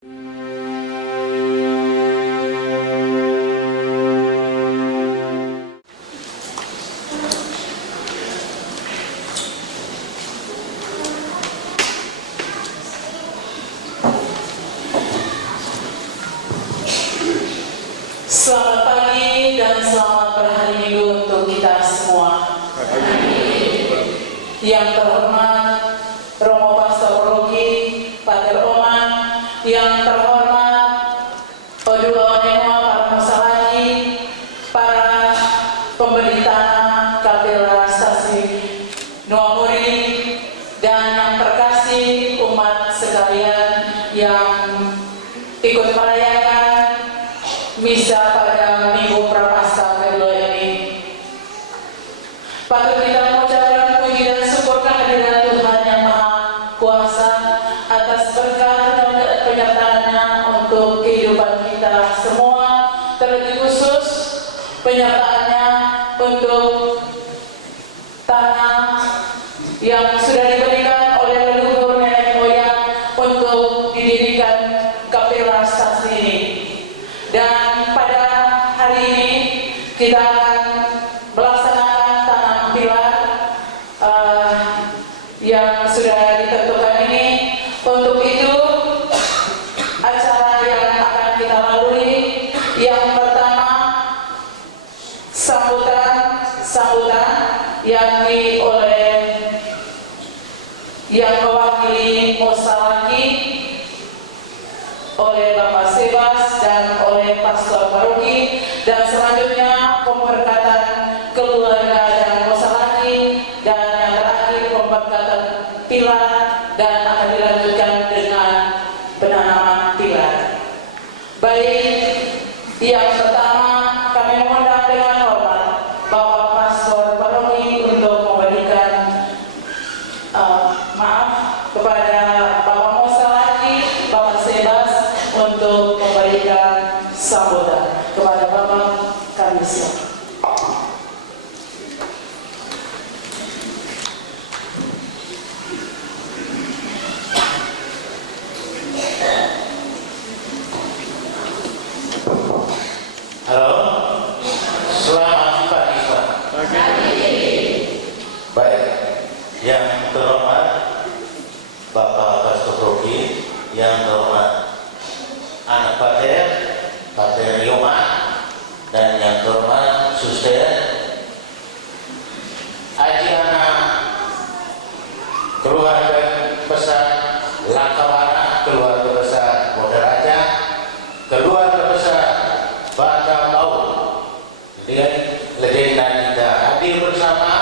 Selamat pagi dan selamat berhari Minggu untuk kita semua. Yang terhormat Romo Pastor Rogi, Pater Oman, yang terhormat Odua Onema, para musalaki, para pembelita Kapela Stasi Noa Muri, dan yang terkasih umat sekalian yang ikut merayakan misa pada Minggu Prapaskah kedua ini. Patut kita mengucapkan puji dan syukur kehadiran Tuhan yang Maha Kuasa atas berkat dan penyertaan-Nya untuk kehidupan kita semua, terlebih khusus penyertaan-Nya untuk tanah yang sudah diberikan oleh leluhur nenek moyang untuk didirikan Kapela Stasi ini. Dan pada hari ini kita akan melaksanakan tanam pilar yang sudah ditentukan ini. Untuk itu acara yang akan kita lalui, yang pertama sambutan yakni oleh yang mewakili musalaki oleh Bapak Sebas dan oleh Pastor Paroki, dan selanjutnya pemberkatan keluarga dan musalaki, dan yang terakhir pemberkatan pilar, dan akan dilanjutkan dengan penanaman pilar. Baik, yang pertama kami mengundang dengan hormat Bapak Pastor Paroki untuk memberikan maaf kepada Bapak musalaki, Bapak Sebas, untuk memberikan sambutan. Kepada Bapak kami siap. Halo, selamat pagi Pak. Baik, yang terhormat Bapak Pastor Rogi, yang terhormat anak Pater Yoma, dan yang terhormat Suster Aji anak keluarga besar Langkawara, keluarga besar Moderaja, keluarga besar Bata Bau, dengan legenda kita hadir bersama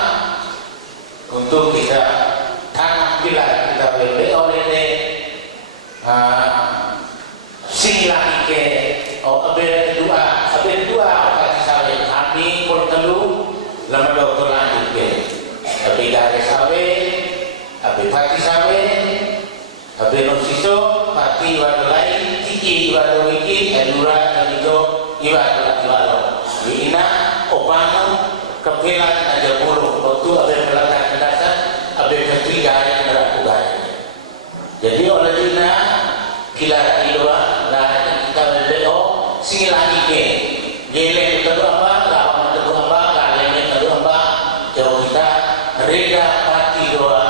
untuk kita tanam pilar kita oleh silang ke abel dua kali sawe kami perlu lama dokter lanjut ke abel garis sawe abel pati sawe abel nosiso pati wadulai tiki waduliki edura kalijo iwadulalo ina opano kepelan aja bulu waktu abel pelanggan dasar abel ketiga hari garis. Jadi oleh Dina pilar idoa singilangi ke geleng itu apa, lawan itu apa, galeng itu apa, jauh kita reda pati doa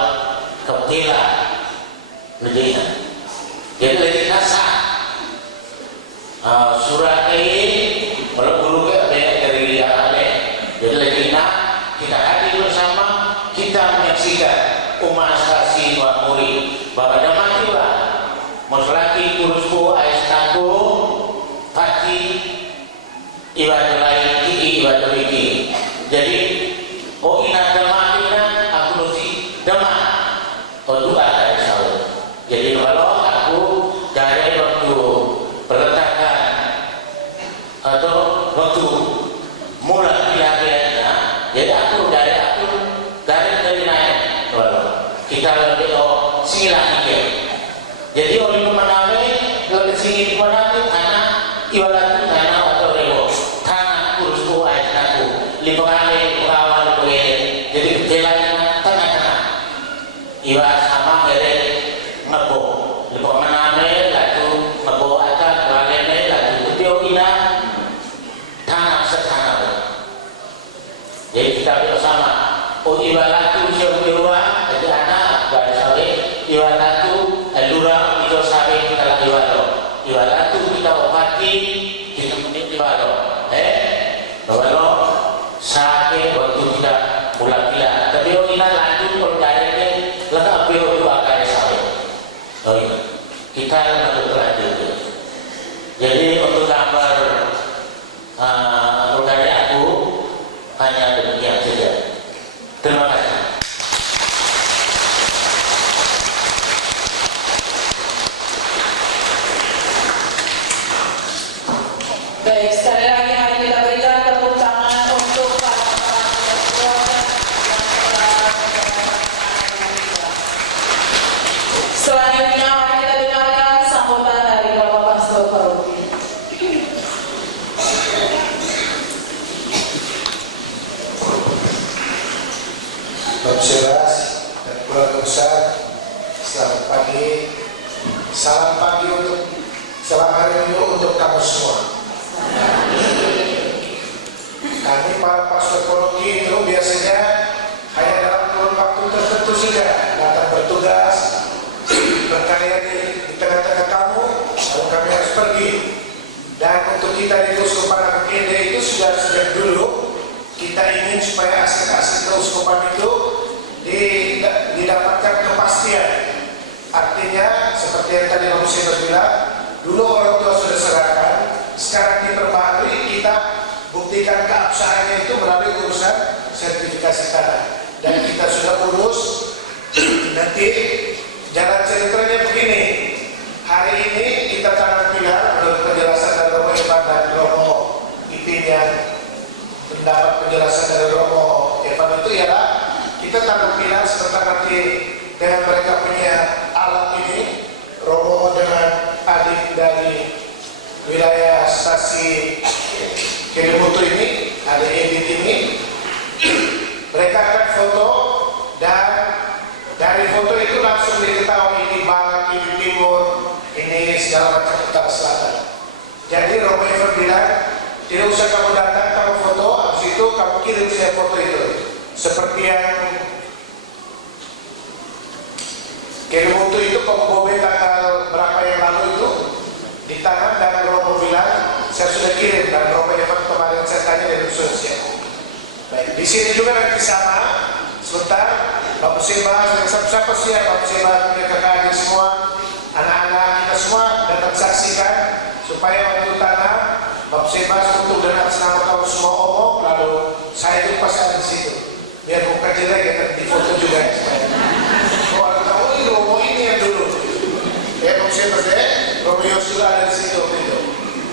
kepila legenda. Jadi legenda sah surat ini meleburu ke dari ale. Jadi legenda kita hadir bersama, kita menyaksikan umat Stasi Noa Muri bahwa damatilah muslaki kurusku aisnaku pati ibadah lain ibadah iki. Jadi ina dama aku nusi dama dua dari sahur. Jadi kalau aku dari waktu peletakan atau waktu mulai pilihnya, jadi aku dari naik kalau kita lebih silang ini. Jadi oleh pemenang kalau sini pemenang anak ibarat tanah atau rewo tanah kurusku aisnaku lipengale kawan pengen jadi kejelanya tanah ibarat sama mere ngebo lipenganame lalu ngebo iwalatu siya iwa jadi anak gak sawe iwalatu lura ijo sawe kita iwalo iwalatu kita obati kita menit iwalo iwalo sake waktu kita mulai gila tapi kita lanjut kalau dari lengkap bio dua kali sawe kita lanjut jadi untuk gambar dari aku hanya demikian saja. Terima kasih. Baik, sekali lagi mari kita berikan tepuk tangan untuk para keluarga yang telah menjalankan kita. Selanjutnya mari kita dengarkan sambutan dari Bapak Pastor Paroki. Bapak Seras dan keluarga besar, selamat pagi. Salam pagi untuk selamat hari minggu untuk kamu semua. Kami para pastor paroki itu biasanya hanya dalam kurun waktu tertentu saja datang bertugas, berkarya di tengah-tengah kamu, lalu kami harus pergi. Dan untuk kita di Keuskupan Agung Inde itu sudah sejak dulu kita ingin supaya aset-aset keuskupan itu didapatkan kepastian. Artinya seperti yang tadi Bapak Sibas bilang, dulu orang tua sudah serahkan, sekarang diperbarui, kita buktikan keabsahannya itu melalui urusan sertifikasi tanah. Dan kita sudah urus. Nanti jalan ceritanya begini. Hari ini kita tanam pilar menurut penjelasan dari Romo Evan dan Romo Ipinnya. Mendapat penjelasan dari Romo Evan itu ialah kita tanam pilar sebentar nanti dengan mereka punya alat ini, Romo dengan adik dari wilayah stasi Kelimutu ini, ada edit ini, mereka akan foto dan dari foto itu langsung diketahui ini barat, ini timur, ini segala macam utara selatan. Jadi Romo Evan bilang, tidak usah kamu datang, kamu foto, habis itu kamu kirim saya foto itu. Seperti yang Kelimutu itu Kombobe tanggal berapa yang lalu itu ditanam dan Romo bilang saya sudah kirim dan Romo Evan kemarin saya tanya dari Sulawesi. Baik, di sini juga nanti sama. Sebentar, Bapak Sebas, siapa sih ya Bapak Sebas, punya kakak adik semua, anak-anak kita semua datang saksikan supaya waktu tanam Bapak Sebas untuk dengan senama kamu semua omong, lalu saya itu pas ada di situ. Biar bukan jelek ya, di foto juga ya. Oh, orang tahu ini Romo ini yang dulu. Bapak Sebas Romo Yos juga ada di situ gitu.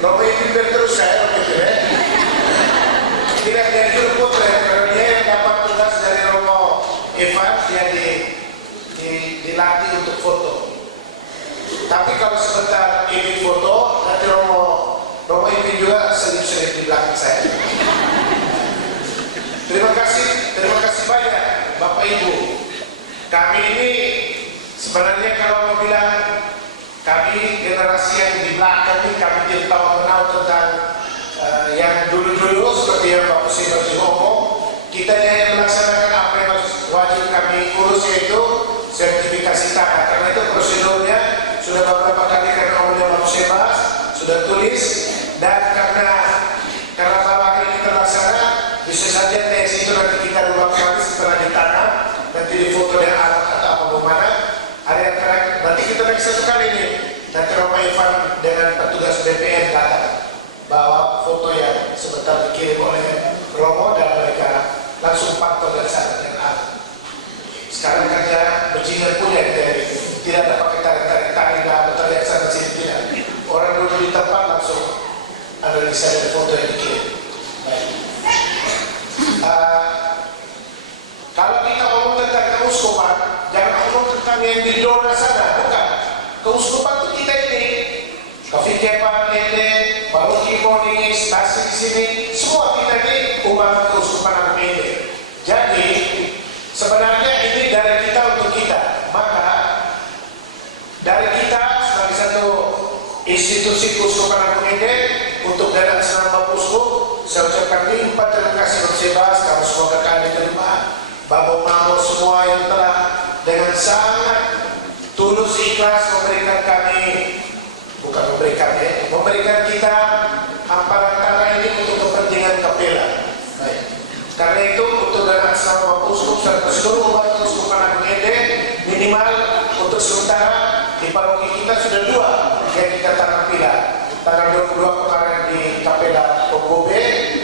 Romo itu terus saya Romo itu tidak jadi juru putra, karena dia yang dapat tugas dari Romo Evan, dia dilatih untuk foto. Tapi kalau sebentar ini foto, nanti Romo ini juga selip-selip di belakang saya. Terima kasih banyak Bapak Ibu. Kami ini sebenarnya kalau mau bilang kami generasi yang di belakang ini, kami tidak tahu mengenal tentang yang dulu-dulu seperti yang Bapak Sibas ngomong, kita hanya melaksanakan apa yang wajib kami urus, yaitu sertifikasi tanah. Karena itu prosedurnya sudah beberapa kali karena oleh Bapak Sibas sudah tulis, dan karena bahwa ini terlaksana, bisa saja tes itu nanti kita ulang kali setelah ditanam, nanti difoto dengan alat atau apa bagaimana. Hari yang terakhir, nanti kita naik satu kali ini, nanti Romo Evan dengan petugas BPN datang bawa foto yang sebentar dikirim oleh Romo dan mereka langsung pantau dari sana dengan alat. Sekarang kerja bajingan punya dari tidak ada pakai tarik-tarik lah, tarik sana sini tidak. Orang duduk di tempat langsung analisa dari foto yang dikirim. Baik. Kalau kita ngomong tentang keuskupan, jangan ngomong tentang yang di luar sana, bukan. Keuskupan itu kita ini, Kafikepan ini, Paroki Moni, stasi di sini, semua kita ini umat keuskupan Agung Inde. Jadi sebenarnya ini dari kita untuk kita. Maka dari kita sebagai satu institusi keuskupan Agung Inde untuk dalam senam Bapak Uskup, saya ucapkan limpah terima kasih bersebas kamu semua kakak di rumah, Bapak Kapila. Tanggal 22 kemarin di Kapela Pogobe,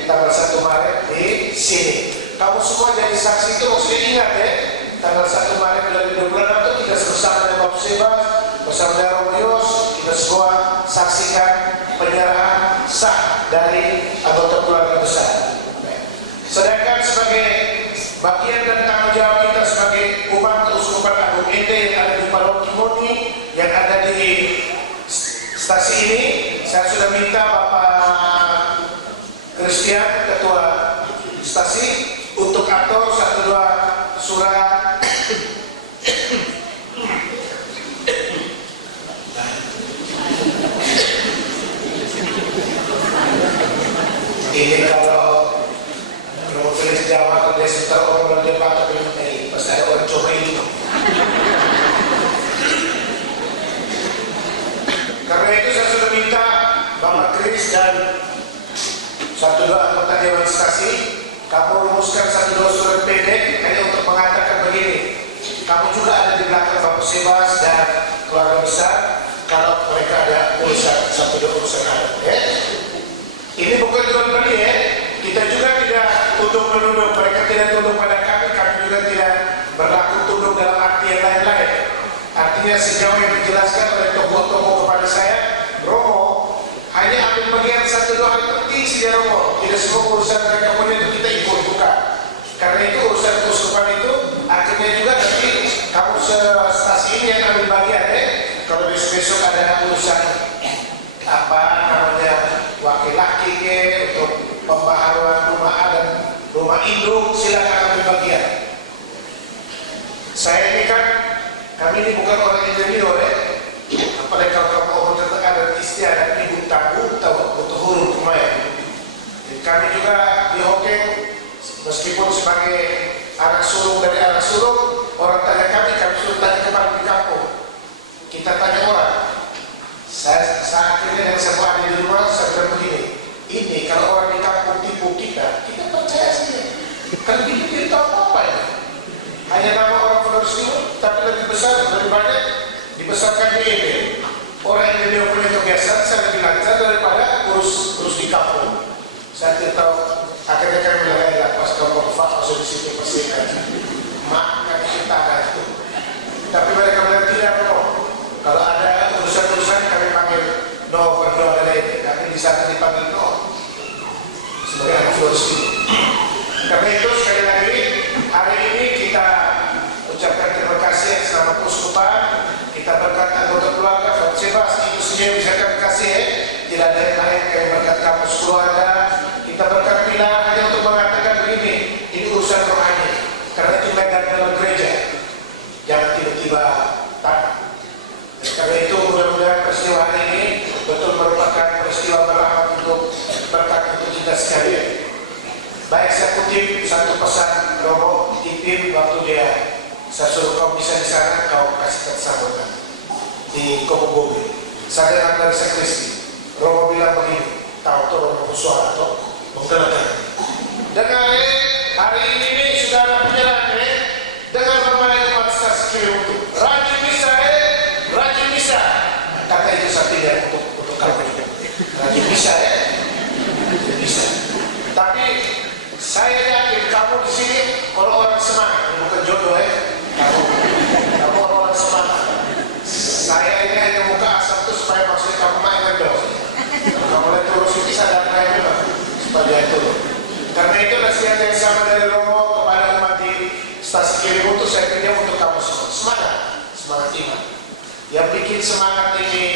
tanggal 1 Maret di sini. Kamu semua jadi saksi itu mesti ingat ya. Tanggal 1 Maret 2026 kita bersama dengan Bapak Sebas, bersama dengan Romios, kita semua saksikan penyerahan sah dari anggota keluarga besar. Sedangkan sebagai bagian dan tanggung jawab kita sebagai umat Keuskupan Agung Ende yang ada di Palokimoni, yang ada di stasi ini, saya sudah minta Bapak Christian, Ketua Stasi, untuk atur 1-2 surat ini kalau tulis Jawa atau dia sekitar orang dia baca ini pasti ada orang coba ini. Karena itu saya sudah minta Bapak Kris dan 1-2 anggota Dewan Stasi, kamu rumuskan 1-2 surat pendek hanya untuk mengatakan begini. Kamu juga ada di belakang Bapak Sebas dan keluarga besar kalau mereka ada urusan 1-2 urusan ada. Ini bukan jual beli ya. Kita juga tidak tunduk-menunduk, mereka tidak tunduk pada kami juga tidak berlaku tunduk dalam arti yang lain-lain. Artinya sejauh yang dijelaskan oleh tokoh-tokoh kepada saya, Romo hanya ambil bagian 1-2 hal penting saja Romo. Tidak semua urusan mereka punya itu kita ikut, bukan. Karena itu urusan keuskupan itu akhirnya juga nanti kamu stasi ini yang ambil bagian ya. Kalau besok ada urusan apa namanya wakil laki untuk pembaharuan rumah dan rumah induk, silakan ambil bagian. Saya ini kan, kami ini bukan orang Indonesia ya. Apalagi kalau kamu orang tetap ada istiadat ibu tabu, tahu butuh huruf lumayan. Kami juga di Hokeng, meskipun sebagai anak sulung dari anak sulung, orang tanya kami suruh tanya kembali di kampung. Kita tanya orang. Saya akhirnya yang saya ada di rumah, saya bilang begini. Ini kalau orang di kampung tipu kita percaya saja. Kan kita tahu apa ini. Hanya nama orang Flores Timur, tapi lebih besar, lebih banyak dibesarkan di ini. Orang yang dia punya kebiasaan, saya lebih lancar daripada urus di kampung. Saya tidak tahu. Akhirnya kami bilang, ya pas kamu masuk di situ persikan. Makanya kita ada itu. Tapi mereka bilang tidak kok. Kalau ada urusan-urusan kami panggil no berdoa dari kami di sana dipanggil no sebagai anak Flores ini. Karena itu sekali lagi hari ini kita ucapkan terima kasih atas nama Keuskupan. Kita berkat anggota keluarga Bapak Sebas itu saja yang bisa kami kasih. Tidak ada yang lain kami berkat kampus keluarga. Kita berkat Pila hanya untuk mengatakan begini, ini urusan rohani. Karena itu medan dalam gereja. Jangan tiba-tiba tak. Karena itu mudah-mudahan peristiwa hari ini betul merupakan peristiwa berrahmat untuk berkat untuk kita sekalian. Baik saya kutip satu pesan Romo Tipin waktu dia saya suruh kau bisa di sana kau kasih kesambutan di Kopogobe. Saya dengar dari sakristi Romo bilang begini, tahu tuh Romo suara tuh menggelegar. Dengar hari ini nih sudah ada penyerahan dengar Bapak umat stasi kiri untuk rajin misa rajin bisa, kata itu saya tidak untuk kamu. Rajin bisa ya, rajin bisa. Tapi saya yakin kamu di sini kalau orang semangat, bukan jodoh ya. Kamu orang semangat. Saya ini hanya muka asam itu supaya maksudnya kamu main dong. Kamu lihat terus itu sadar main juga supaya itu. Karena itu nasihat yang sama dari Romo kepada umat di stasi kiri untuk saya kerja untuk kamu semua. Semangat, semangat iman. Yang bikin semangat ini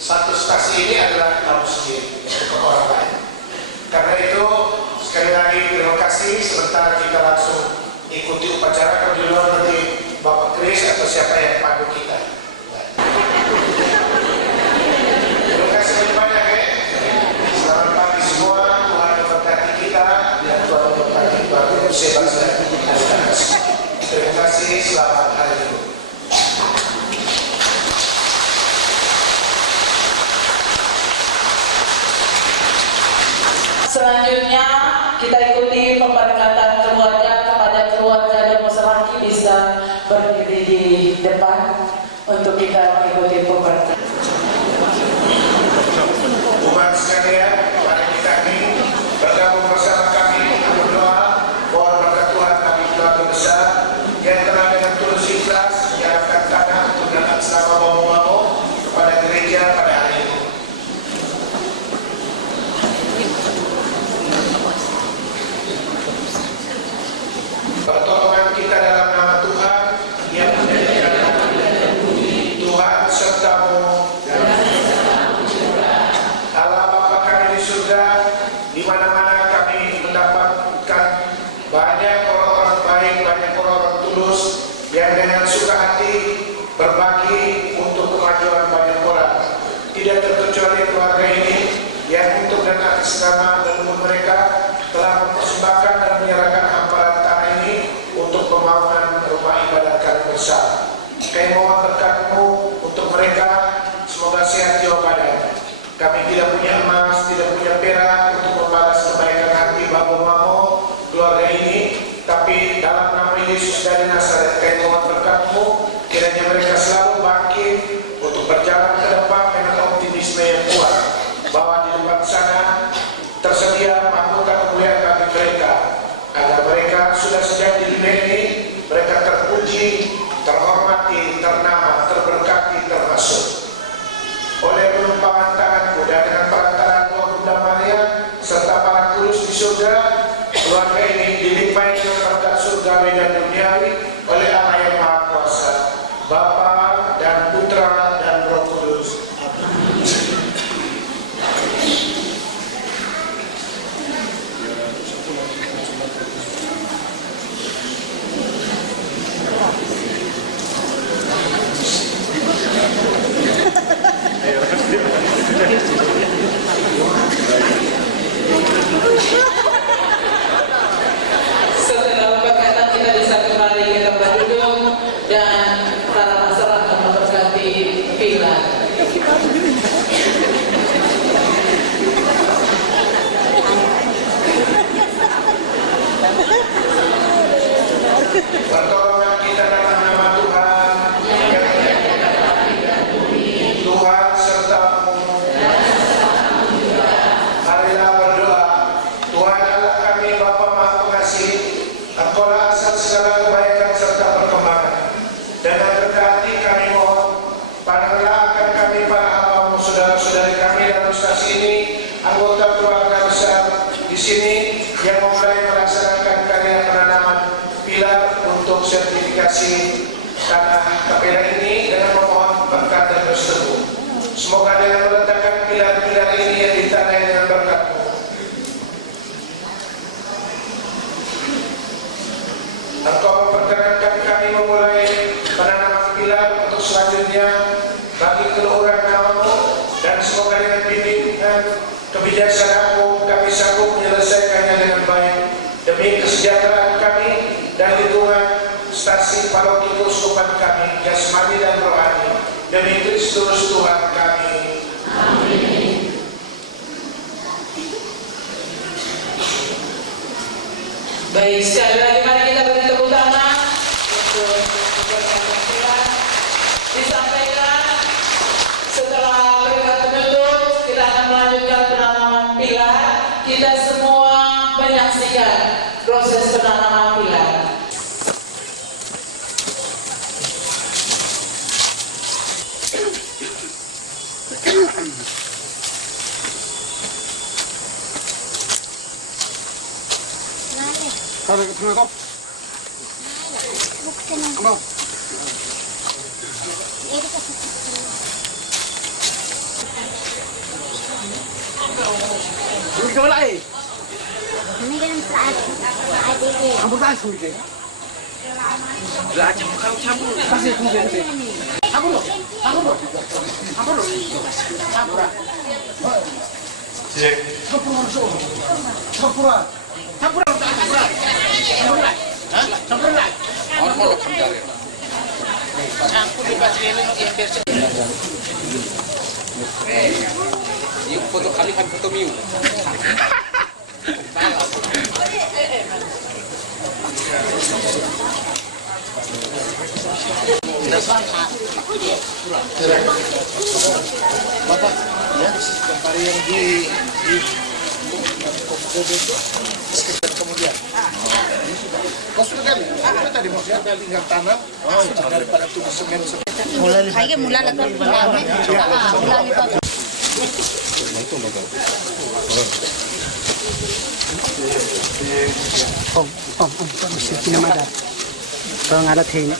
satu stasi ini adalah kamu sendiri, bukan orang lain. Karena itu sekali lagi terima kasih. Sebentar kita langsung ikuti upacara. Kalau di luar nanti Bapak Kris atau siapa yang pandu kita. Terima kasih banyak ya. Selamat pagi semua. Tuhan memberkati kita dan Tuhan memberkati Bapak Sebas dan anak-anak. Terima kasih. Selamat hari Minggu. Selanjutnya kita ikuti pemberkatan keluarga kepada keluarga dan masyarakat bisa berdiri di depan untuk kita mengikuti pemberkatan. dan atas nama dan umur mereka telah mempersembahkan dan menyerahkan hamparan tanah ini untuk pembangunan rumah ibadat kami bersama. Kami mohon berkat-Mu untuk mereka, semoga sehat jiwa badan. Kami tidak punya emas, tidak punya perak untuk membalas kebaikan hati Bapak Mamo keluarga ini, tapi dalam nama Yesus dari Nazaret kami mohon berkat-Mu, kiranya mereka selalu bangkit untuk berjalan ke depan dengan optimisme yang kuat, bahwa di depan sana tersedia mahkota kemuliaan bagi mereka, agar mereka sudah sejak di dunia ini mereka terpuji, terhormati, ternama, terberkati, termasuk oleh penumpangan tanganku dan dengan perantaraan Tuhan Bunda Maria serta para kudus di surga. Keluarga ini dilimpahi dengan berkat surgawi dan duniawi oleh Allah yang Maha Kuasa, Bapa dan Putra dan Roh Kudus. Setelah perkataan kita bisa kembali ke tempat duduk dan para masyarakat memberkati pilar. Pertolongan kita dalam nama Tuhan yang Tuhan serta-Mu. Marilah berdoa. Tuhan Allah kami, Bapa Maha Pengasih, Engkaulah asal segala kebaikan serta perkembangan. Dengan berkati kami mohon, pandanglah akan kami para hamba-Mu, saudara-saudari kami dalam stasi ini, anggota keluarga besar di sini yang mulai melaksanakan karya penanaman pilar untuk sertifikasi tanah kapela ini dengan memohon berkat dan restu. Semoga dengan meletakkan pilar-pilar ini yang ditandai dengan berkat-Mu, Engkau memperkenankan kami memulai penanaman pilar untuk selanjutnya bagi keluhuran nama-Mu, dan semoga dengan bimbingan kebijaksanaan-Mu kami sanggup menyelesaikannya dengan baik demi kesejahteraan kami dan lingkungan stasi paroki keuskupan kami, jasmani dan rohani, demi Kristus Tuhan kami. Amin. Baik, sekali lagi mari kita beri tepuk tangan untuk memberkati pilar. Disampaikan setelah berkat penutup kita akan melanjutkan penanaman pilar. Kita semua menyaksikan proses penanaman pilar. Taruh ke tengah kau. Abang. Ini ke mana eh? Ini kan adik. Kamu tak suruh ke? Belajar kau campur. Kasih, kasih. Campur lo. Campur lo. Campur. Cek. Campur masuk. Campur. Campur. Campur lah. Orang mau lokam dari. Campur di pas ini nak yang biasa. Yung foto kali kan foto miu. Bapak, ya, hari yang di sekitar kemudian. Kau sudah kali? Apa tadi maksudnya ada lingkar tanah? Sudah daripada tubuh semen. Kayaknya mula lah tuh pulang itu. Mesti tidak ada. Kalau nggak ada ini.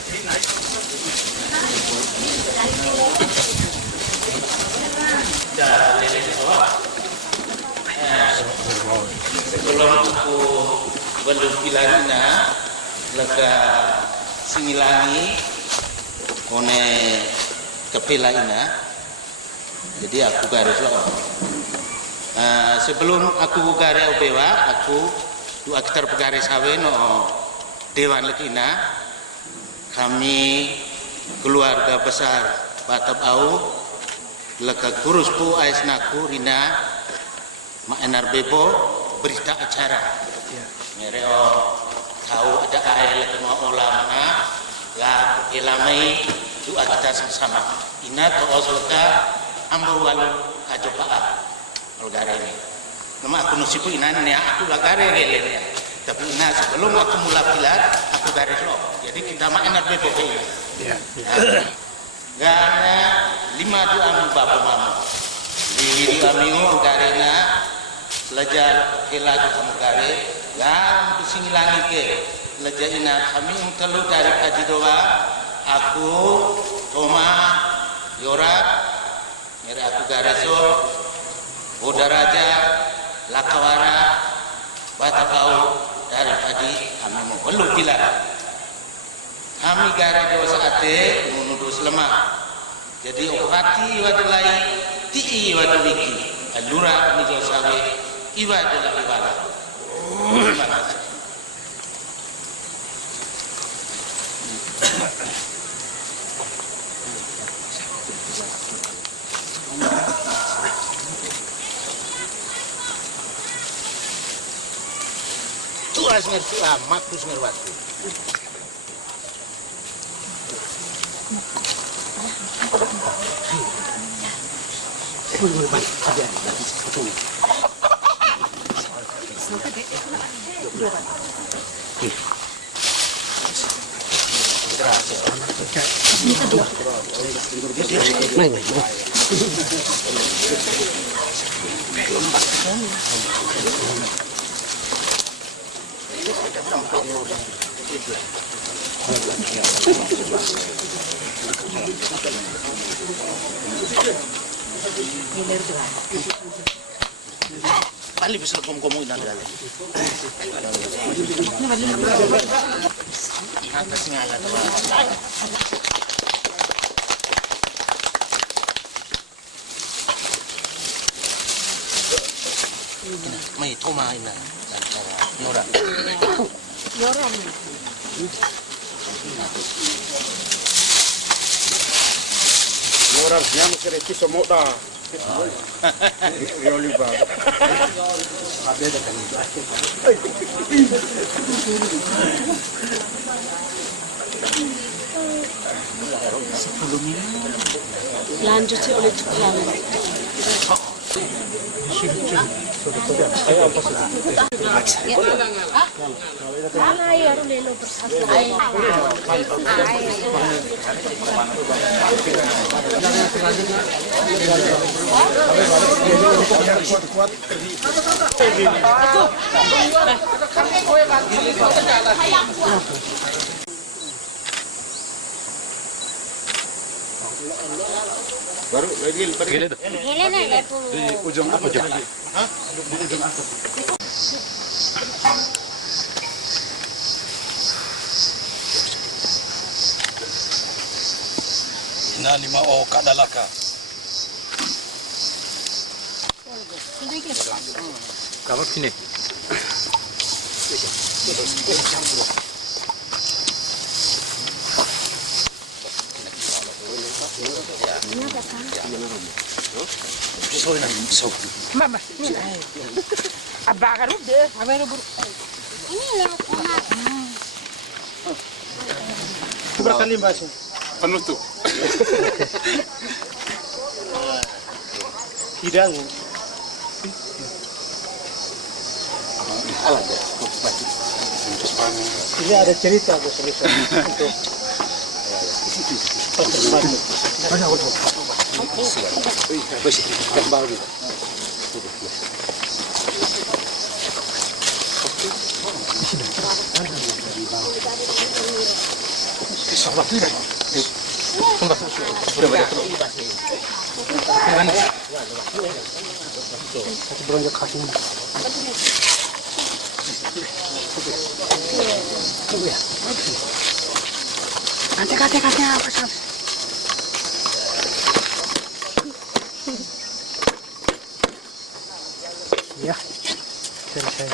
Sebelum aku belum pilarina, lega similangi, one kepila ina. Jadi aku garis loh. Sebelum aku gare obewa, aku dua aktor pegare sawe no Dewan Lekina, kami keluarga besar Batab Au, lega kurus pu aisnaku Rina, Mak Enar Bebo berita acara. Mereo tahu ada air lagi mau olah mana, ya ilamai doa kita sama-sama. Ina to osleka ambo walu kajopaat. Olgare ini. Nama aku nusipu ina nih aku lagare gelenya. Tapi ina sebelum aku mula pilat aku garis lo. Jadi kita main apa ini. Ya. Gana 5 doa bapak mama. Di amiu garena belajar hilang kamu gare. Yang disingilangi ke belajar ina kami telu dari haji doa. Aku Toma Yora mereka aku gareso Bodaraja, Lakawara, Batabau, dari tadi kami mau belum bilang. Kami gara dewa saate menuduh lemah. Jadi opati wadulai, tii waduliki, alura ini jauh sawe, iwadul iwala. Terima kasih. Tuas ngerti amat terus ngerwatu. Bali bisa ngomong ina dale. Atas ngala tuh. Mai Toma ina dan Yora. Yora. Orang yang kerja semua dah. Rioliba. Lanjut sih oleh tukang. Baru lagi Di ujung apa ujung? Ina 5 o kadalaka. Kamu sini. Mama, abang deh, Ini lewat mana? Berkali bahasa. Penutup. Hidang. Ini ada cerita Gus Rizal. Kate apa sih? Ya, selesai.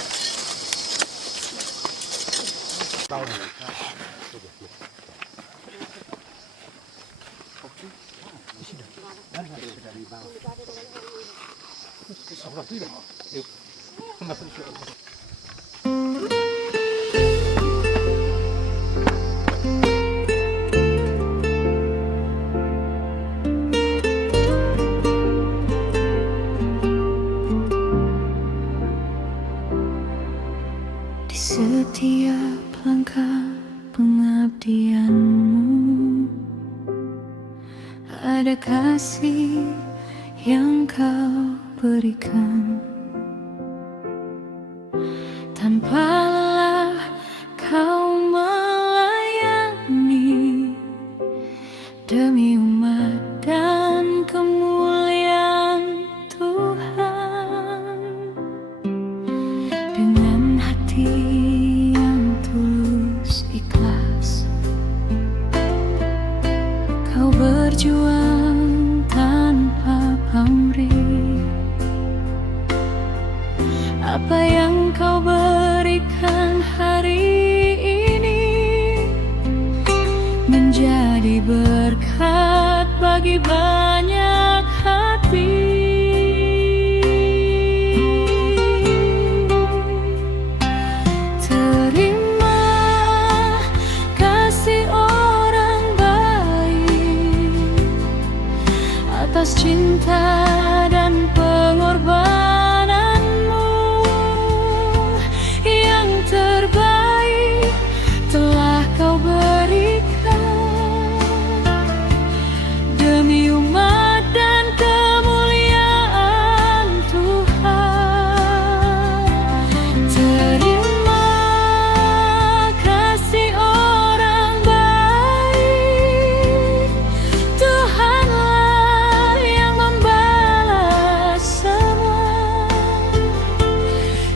Di setiap langkah pengabdianmu ada kasih yang kau berikan. Tanpa lelah kau melayani demi umat dan kemuliaan Tuhan. Dengan hati yang tulus ikhlas, kau berjuang tanpa pamrih. Apa yang kau berikan hari ini menjadi berkat bagi banyak hati. Terima kasih orang baik atas cinta dan pengorbananmu. Yang terbaik telah kau berikan demi umat dan kemuliaan Tuhan. Terima kasih orang baik, Tuhanlah yang membalas semua.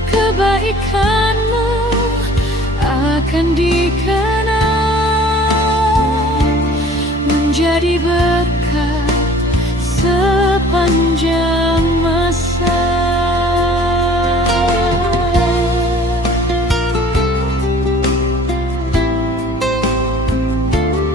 Kebaikanmu akan dikenang menjadi berkat sepanjang masa.